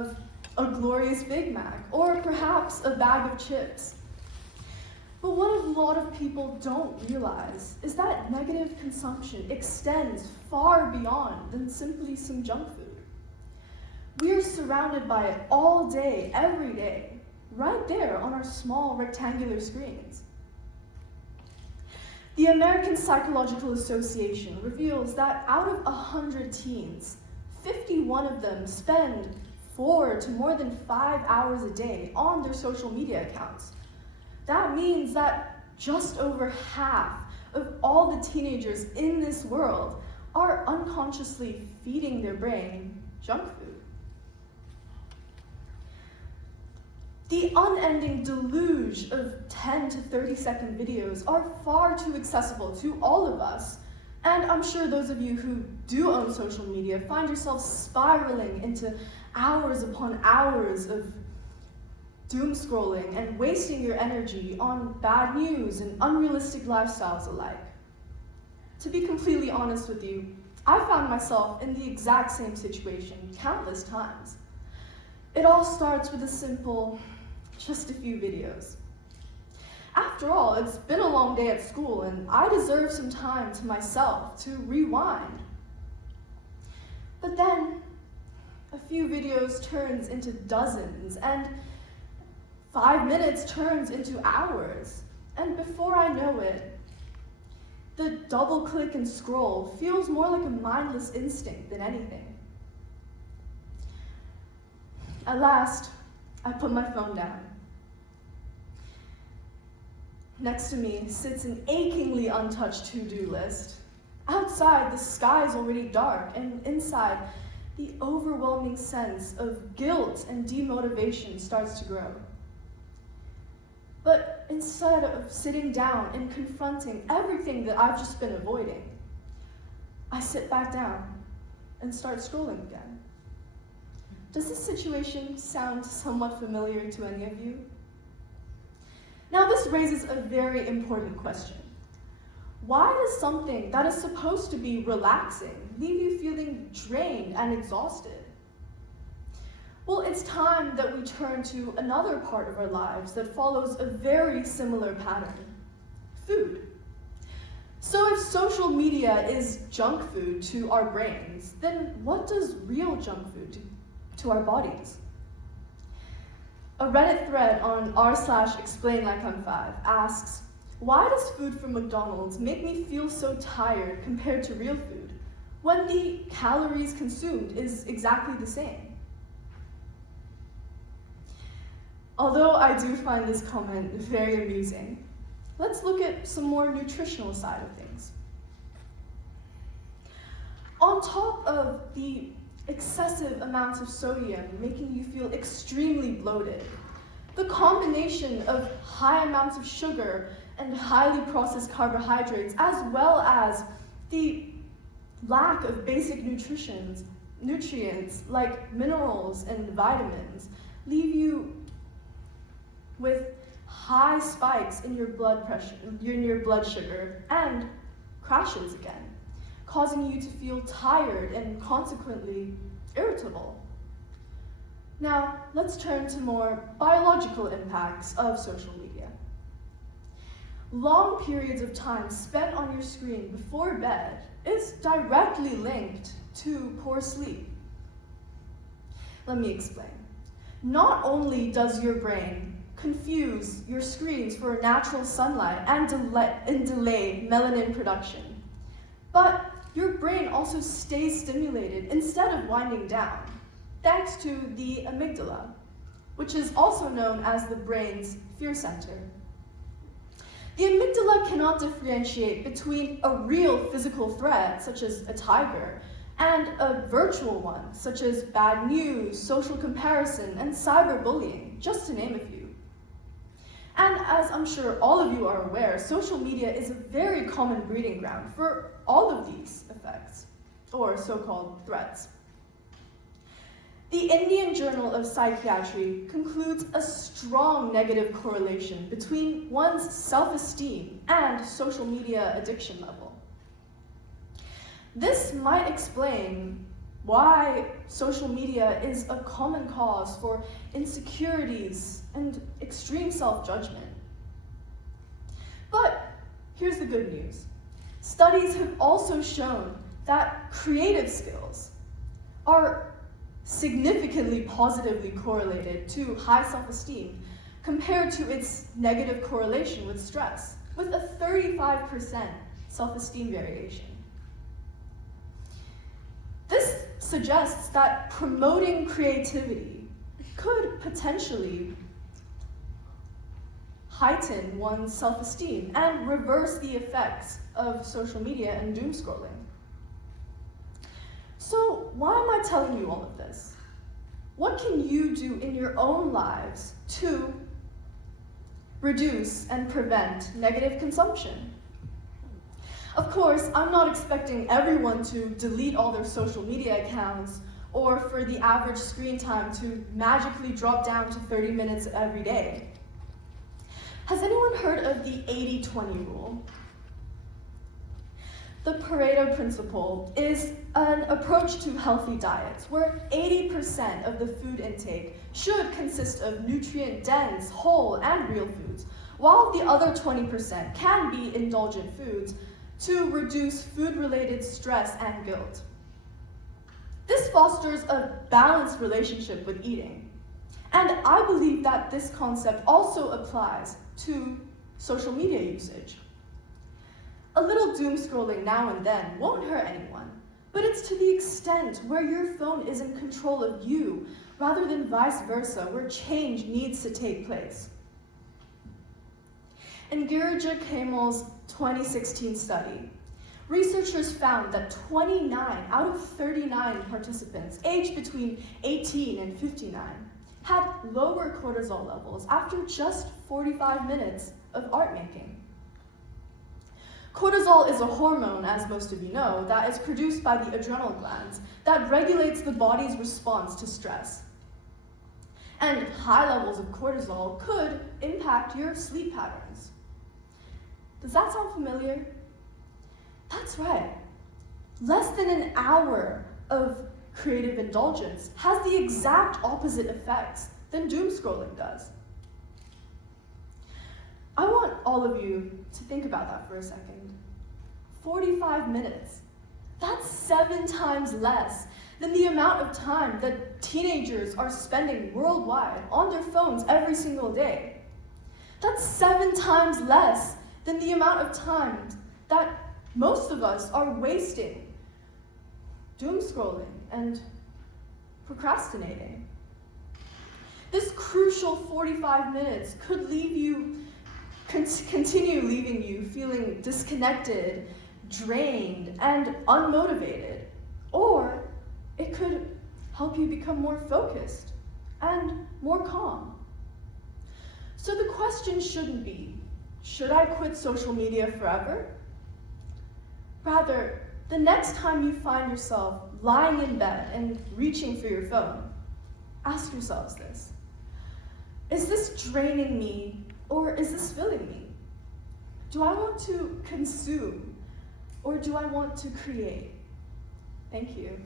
of a glorious Big Mac, or perhaps a bag of chips. But what a lot of people don't realize is that negative consumption extends far beyond than simply some junk food. We are surrounded by it all day, every day, right there on our small rectangular screens. The American Psychological Association reveals that out of 100 teens, 51 of them spend 4 to more than 5 hours a day on their social media accounts. That means that just over half of all the teenagers in this world are unconsciously feeding their brain junk food. The unending deluge of 10 to 30-second videos are far too accessible to all of us, and I'm sure those of you who do own social media find yourselves spiraling into hours upon hours of doom scrolling and wasting your energy on bad news and unrealistic lifestyles alike. To be completely honest with you, I found myself in the exact same situation countless times. It all starts with a simple, just a few videos. After all, it's been a long day at school and I deserve some time to myself to rewind. But then, a few videos turns into dozens, and 5 minutes turns into hours, and before I know it, the double click and scroll feels more like a mindless instinct than anything. At last, I put my phone down. Next to me sits an achingly untouched to-do list. Outside, the sky is already dark, and inside, the overwhelming sense of guilt and demotivation starts to grow. But instead of sitting down and confronting everything that I've just been avoiding, I sit back down and start scrolling again. Does this situation sound somewhat familiar to any of you? Now, this raises a very important question. Why does something that is supposed to be relaxing leave you feeling drained and exhausted? Well, it's time that we turn to another part of our lives that follows a very similar pattern: food. So if social media is junk food to our brains, then what does real junk food do to our bodies? A Reddit thread on r/explainlikeim5 asks, why does food from McDonald's make me feel so tired compared to real food when the calories consumed is exactly the same? Although I do find this comment very amusing, let's look at some more nutritional side of things. On top of the excessive amounts of sodium making you feel extremely bloated, the combination of high amounts of sugar and highly processed carbohydrates, as well as the lack of basic nutrients like minerals and vitamins, leave you with high spikes in your blood pressure, in your blood sugar, and crashes again, causing you to feel tired and consequently irritable. Now, let's turn to more biological impacts of social media. Long periods of time spent on your screen before bed is directly linked to poor sleep. Let me explain. Not only does your brain confuse your screens for natural sunlight and delay melanin production, but your brain also stays stimulated instead of winding down, thanks to the amygdala, which is also known as the brain's fear center. The amygdala cannot differentiate between a real physical threat, such as a tiger, and a virtual one, such as bad news, social comparison, and cyberbullying, just to name a few. And as I'm sure all of you are aware, social media is a very common breeding ground for all of these effects, or so-called threats. The Indian Journal of Psychiatry concludes a strong negative correlation between one's self-esteem and social media addiction level. This might explain why social media is a common cause for insecurities and extreme self-judgment. But here's the good news. Studies have also shown that creative skills are significantly positively correlated to high self-esteem compared to its negative correlation with stress, with a 35% self-esteem variation. This suggests that promoting creativity could potentially heighten one's self-esteem and reverse the effects of social media and doom scrolling. So why am I telling you all of this? What can you do in your own lives to reduce and prevent negative consumption? Of course, I'm not expecting everyone to delete all their social media accounts or for the average screen time to magically drop down to 30 minutes every day. Has anyone heard of the 80-20 rule? The Pareto principle is an approach to healthy diets where 80% of the food intake should consist of nutrient-dense, whole, and real foods, while the other 20% can be indulgent foods to reduce food-related stress and guilt. This fosters a balanced relationship with eating. And I believe that this concept also applies to social media usage. A little doom scrolling now and then won't hurt anyone, but it's to the extent where your phone is in control of you rather than vice versa, where change needs to take place. In Girija Kamel's 2016 study, researchers found that 29 out of 39 participants aged between 18 and 59 had lower cortisol levels after just 45 minutes of art making. Cortisol is a hormone, as most of you know, that is produced by the adrenal glands that regulates the body's response to stress. And high levels of cortisol could impact your sleep patterns. Does that sound familiar? That's right. Less than an hour of creative indulgence has the exact opposite effects than doom scrolling does. I want all of you to think about that for a second. 45 minutes. That's 7 times less than the amount of time that teenagers are spending worldwide on their phones every single day. That's 7 times less than the amount of time that most of us are wasting doom scrolling and procrastinating. This crucial 45 minutes could continue leaving you feeling disconnected, drained, and unmotivated. Or it could help you become more focused and more calm. So the question shouldn't be, should I quit social media forever? Rather, the next time you find yourself lying in bed and reaching for your phone, ask yourselves this. Is this draining me or is this filling me? Do I want to consume or do I want to create? Thank you.